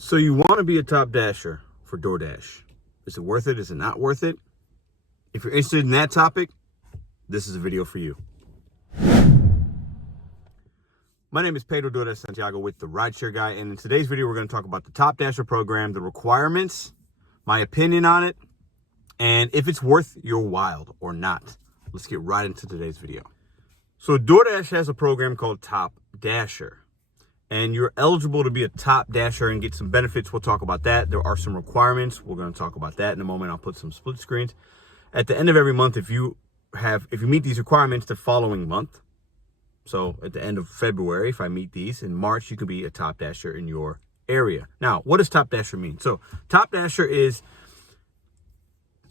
So you want to be a top dasher for DoorDash. Is it worth it? Is it not worth it? If you're interested in that topic, this is a video for you. My name is Pedro DoorDash Santiago with the RideShare Guy, and in today's video, we're going to talk about the Top Dasher program, the requirements, my opinion on it, and if it's worth your while or not. Let's get right into today's video. So DoorDash has a program called Top Dasher, and you're eligible to be a Top Dasher and get some benefits. We'll talk about that. There are some requirements. We're going to talk about that in a moment. I'll put some split screens. At the end of every month, if you meet these requirements the following month, so at the end of February, if I meet these, in March, you could be a Top Dasher in your area. Now, what does Top Dasher mean? So Top Dasher it's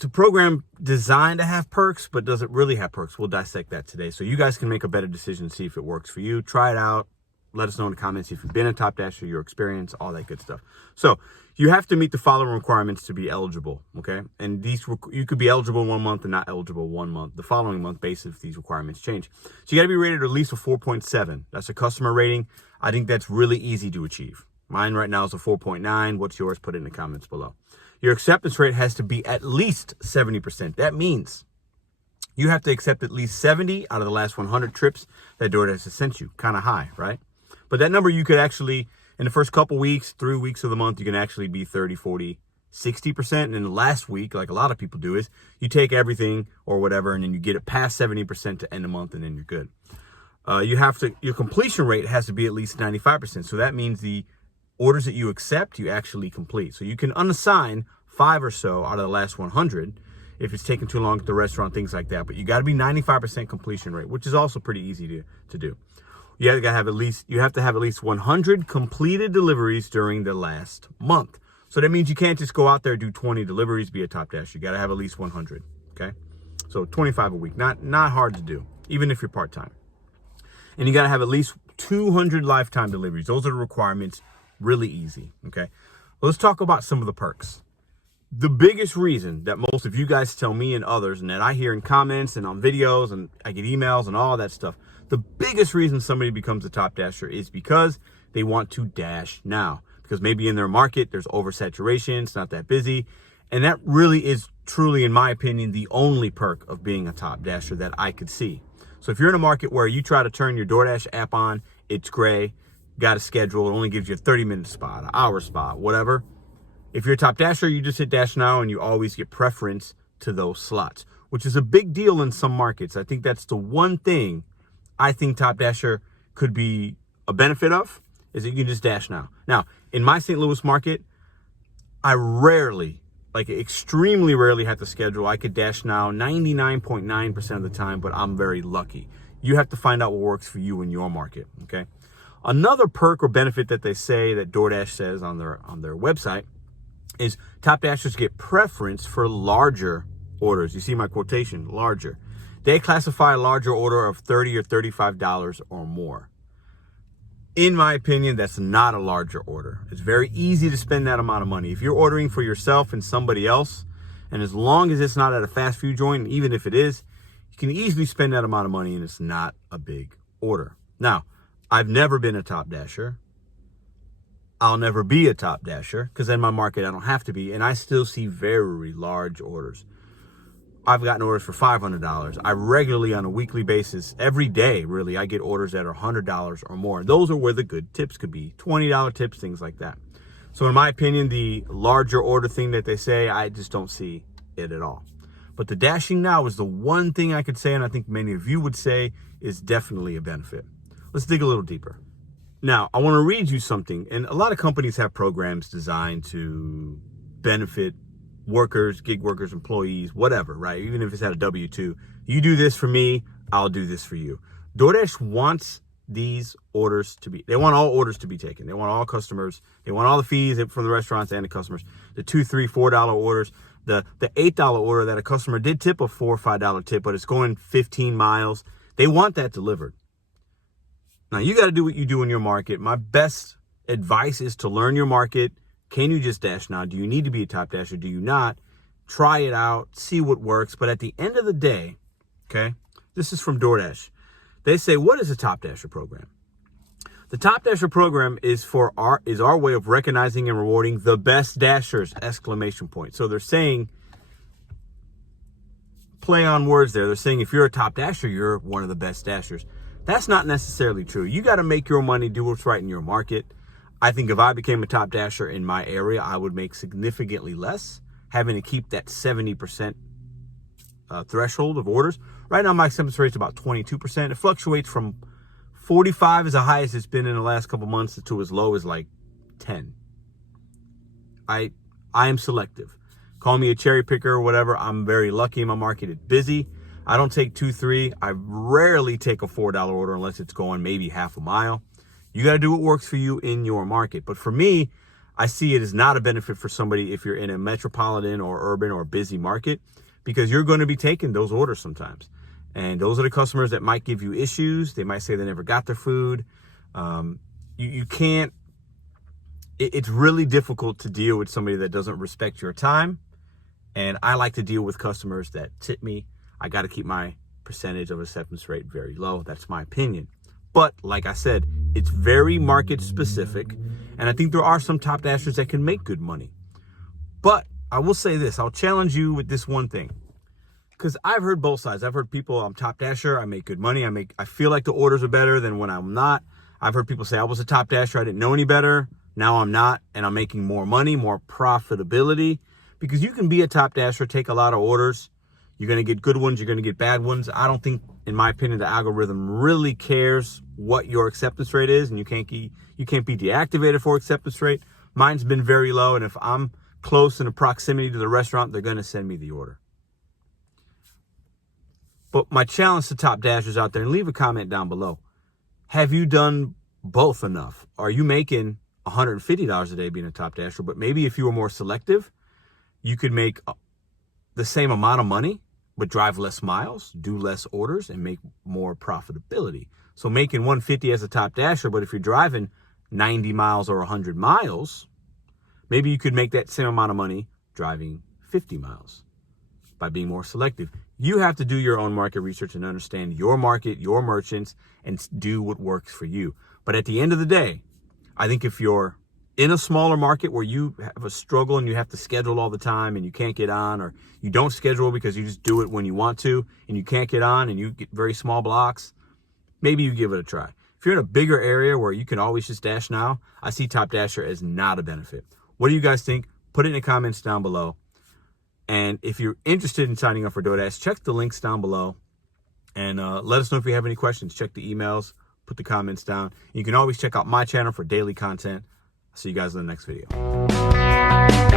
a program designed to have perks, but does it really have perks? We'll dissect that today. So you guys can make a better decision, see if it works for you. Try it out. Let us know in the comments if you've been a Top Dasher, your experience, all that good stuff. So you have to meet the following requirements to be eligible, okay? And you could be eligible 1 month and not eligible 1 month, the following month, based if these requirements change. So you got to be rated at least a 4.7. That's a customer rating. I think that's really easy to achieve. Mine right now is a 4.9. What's yours? Put it in the comments below. Your acceptance rate has to be at least 70%. That means you have to accept at least 70 out of the last 100 trips that DoorDash has sent you. Kind of high, right? But that number you could actually, in the first couple weeks, 3 weeks of the month, you can actually be 30, 40, 60%. And then the last week, like a lot of people do, is you take everything or whatever, and then you get it past 70% to end the month, and then you're good. Your completion rate has to be at least 95%. So that means the orders that you accept, you actually complete. So you can unassign 5 or so out of the last 100 if it's taking too long at the restaurant, things like that. But you got to be 95% completion rate, which is also pretty easy to do. You have to have at least 100 completed deliveries during the last month. So that means you can't just go out there and do 20 deliveries, be a Top Dash. You got to have at least 100. Okay, so 25 a week, not hard to do, even if you're part-time. And you got to have at least 200 lifetime deliveries. Those are the requirements. Really easy. Okay, let's talk about some of the perks. The biggest reason that most of you guys tell me and others, and that I hear in comments and on videos, and I get emails and all that stuff, the biggest reason somebody becomes a Top Dasher is because they want to dash now. Because maybe in their market, there's oversaturation, it's not that busy. And that really is truly, in my opinion, the only perk of being a Top Dasher that I could see. So if you're in a market where you try to turn your DoorDash app on, it's gray, got a schedule, it only gives you a 30-minute spot, an hour spot, whatever. If you're a Top Dasher, you just hit dash now and you always get preference to those slots, which is a big deal in some markets. I think that's the one thing I think Top Dasher could be a benefit of, is that you can just dash now. Now, in my St. Louis market, I rarely, like extremely rarely have to schedule. I could dash now 99.9% of the time, but I'm very lucky. You have to find out what works for you in your market, okay? Another perk or benefit that they say, that DoorDash says on their website, is Top Dashers get preference for larger orders. You see my quotation, larger. They classify a larger order of $30 or $35 or more. In my opinion, that's not a larger order. It's very easy to spend that amount of money. If you're ordering for yourself and somebody else, and as long as it's not at a fast food joint, and even if it is, you can easily spend that amount of money, and it's not a big order. Now, I've never been a Top Dasher. I'll never be a Top Dasher, because in my market I don't have to be, and I still see very large orders. I've gotten orders for $500. I regularly, on a weekly basis, every day, really, I get orders that are $100 or more. Those are where the good tips could be, $20 tips, things like that. So in my opinion, the larger order thing that they say, I just don't see it at all. But the dashing now is the one thing I could say, and I think many of you would say, is definitely a benefit. Let's dig a little deeper. Now, I want to read you something, and a lot of companies have programs designed to benefit workers, gig workers, employees, whatever, right? Even if it's at a W-2, you do this for me, I'll do this for you. DoorDash wants these orders to be, they want all orders to be taken. They want all customers, they want all the fees from the restaurants and the customers, the $2, $3, $4 orders, the $8 order that a customer did tip a $4 or $5 tip, but it's going 15 miles. They want that delivered. Now, you got to do what you do in your market. My best advice is to learn your market. Can you just dash now? Do you need to be a Top Dasher? Do you not? Try it out, see what works. But at the end of the day, okay, this is from DoorDash. They say, what is a Top Dasher program? The Top Dasher program is our way of recognizing and rewarding the best dashers! ! So they're saying, play on words there. They're saying if you're a top dasher, you're one of the best dashers. That's not necessarily true. You got to make your money, do what's right in your market. I think if I became a top dasher in my area, I would make significantly less, having to keep that 70% threshold of orders. Right now, my acceptance rate is about 22%. It fluctuates from 45 as the highest it's been in the last couple months to as low as like 10. I am selective. Call me a cherry picker or whatever. I'm very lucky in my market. It's busy. I don't take 2, 3. I rarely take a $4 order unless it's going maybe half a mile. You got to do what works for you in your market. But for me, I see it as not a benefit for somebody if you're in a metropolitan or urban or busy market, because you're going to be taking those orders sometimes. And those are the customers that might give you issues. They might say they never got their food. You can't, it's really difficult to deal with somebody that doesn't respect your time. And I like to deal with customers that tip me. I got to keep my percentage of acceptance rate very low. That's my opinion. But like I said, it's very market specific. And I think there are some top dashers that can make good money. But I will say this, I'll challenge you with this one thing. Because I've heard both sides. I've heard people, I'm top dasher, I make good money. I feel like the orders are better than when I'm not. I've heard people say I was a top dasher, I didn't know any better. Now I'm not, and I'm making more money, more profitability. Because you can be a top dasher, take a lot of orders. You're going to get good ones, you're going to get bad ones. I don't think, in my opinion, the algorithm really cares what your acceptance rate is, and you can't be deactivated for acceptance rate. Mine's been very low, and if I'm close in a proximity to the restaurant, they're going to send me the order. But my challenge to top dashers out there, and leave a comment down below. Have you done both enough? Are you making $150 a day being a top dasher? But maybe if you were more selective, you could make the same amount of money, but drive less miles, do less orders, and make more profitability. So making $150 as a top dasher, but if you're driving 90 miles or 100 miles, maybe you could make that same amount of money driving 50 miles by being more selective. You have to do your own market research and understand your market, your merchants, and do what works for you. But at the end of the day, I think if you're in a smaller market where you have a struggle and you have to schedule all the time and you can't get on, or you don't schedule because you just do it when you want to and you can't get on and you get very small blocks, maybe you give it a try. If you're in a bigger area where you can always just dash now, I see Top Dasher as not a benefit. What do you guys think? Put it in the comments down below. And if you're interested in signing up for DoorDash, check the links down below and let us know if you have any questions. Check the emails, put the comments down. You can always check out my channel for daily content. See you guys in the next video.